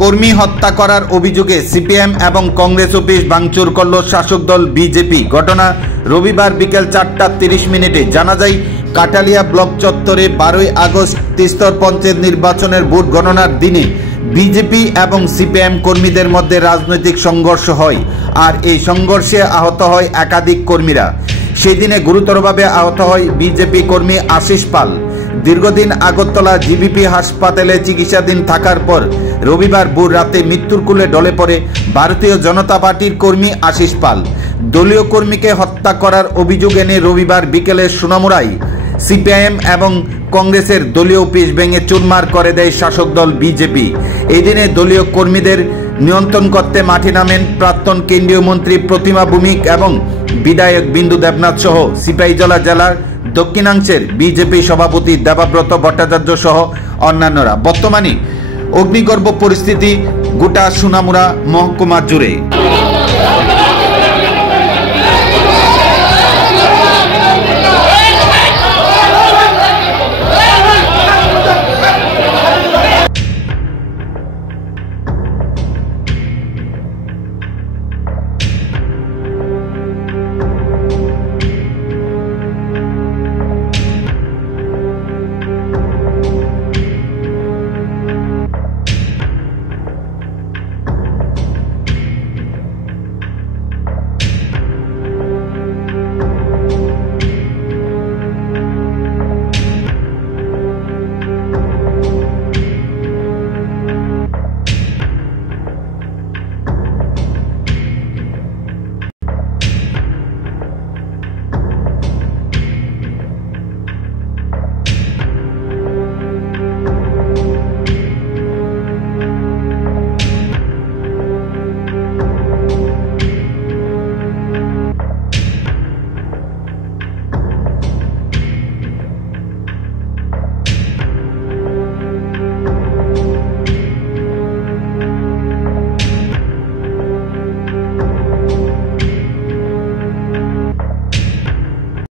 কর্মী হত্যা করার অভিযোগে সিপিএম এবং কংগ্রেস অফিস ভাঙচুর করল শাসক দল বিজেপি। ঘটনা রবিবার বিকেল 4:30 জানা যায়, কাটালিয়া ব্লক চত্বরে 12ই আগস্ট ত্রিস্তর পঞ্চায়েত নির্বাচনের ভোট গণনার দিনে বিজেপি এবং সিপিএম কর্মীদের মধ্যে রাজনৈতিক সংঘর্ষ হয়, আর এই সংঘর্ষে আহত হয় একাধিক কর্মীরা। সেই দিনে গুরুতরভাবে আহত হয় বিজেপি কর্মী আশিস পাল। দীর্ঘদিন আগরতলা জিবিপি হাসপাতালে চিকিৎসাধীন থাকার পর রবিবার ভোর রাতে মৃত্যুর কোলে ঢলে পড়ে ভারতীয় জনতা পার্টির কর্মী আশিস পাল। দলীয় কর্মীকে হত্যা করার অভিযোগ এনে রবিবার বিকেলে সোনামুড়ায় সিপিআইএম এবং কংগ্রেসের দলীয় অফিস ভেঙে চুরমার করে দেয় শাসক দল বিজেপি। এই দিনে দলীয় কর্মীদের নিয়ন্ত্রণ করতে মাঠে নামেন প্রাক্তন কেন্দ্রীয় মন্ত্রী প্রতিমা ভৌমিক এবং বিধায়ক বিন্দু দেবনাথ সহ সিপাহীজলা জেলার দক্ষিণাংশের বিজেপি সভাপতি দেবাব্রত ভট্টাচার্য সহ অন্যান্যরা। বর্তমানে অগ্নিগর্ভ পরিস্থিতি গোটা সোনামুড়া মহকুমা জুড়ে।